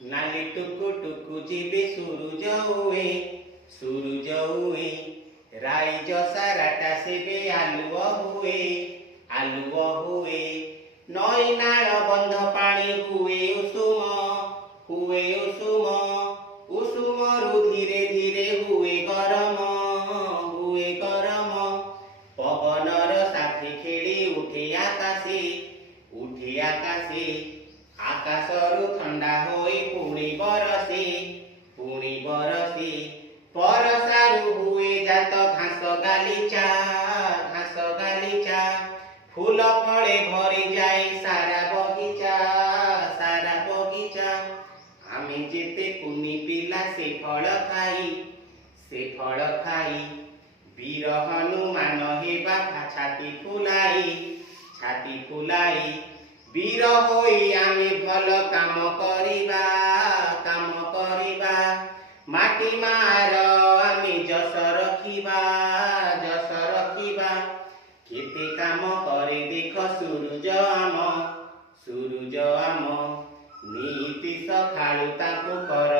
नाली टुकु टुकु जीवे सूरज हुए सूरज हुए राइज साराटा सेबे आलुओ हुए नई नाल बंध पानी हुए उषुम उषुमरु धीरे धीरे हुए गरम पवनर साथी खेली उठे आकाशे आकाशरु ठंडा होई पुणी बरसे परसारु हुए जात घास गालीचा फूल फले भरी जाए सारा बगीचा आमे जेते कुनी पिला से फल खाई वीर हनुमान हेबा छाती फुलाई वीर होई आमे भल काम करिबा माटी मार आमे जस रखिबा केते काम करे देख सूरज आम नीति सखाळु ताकु कर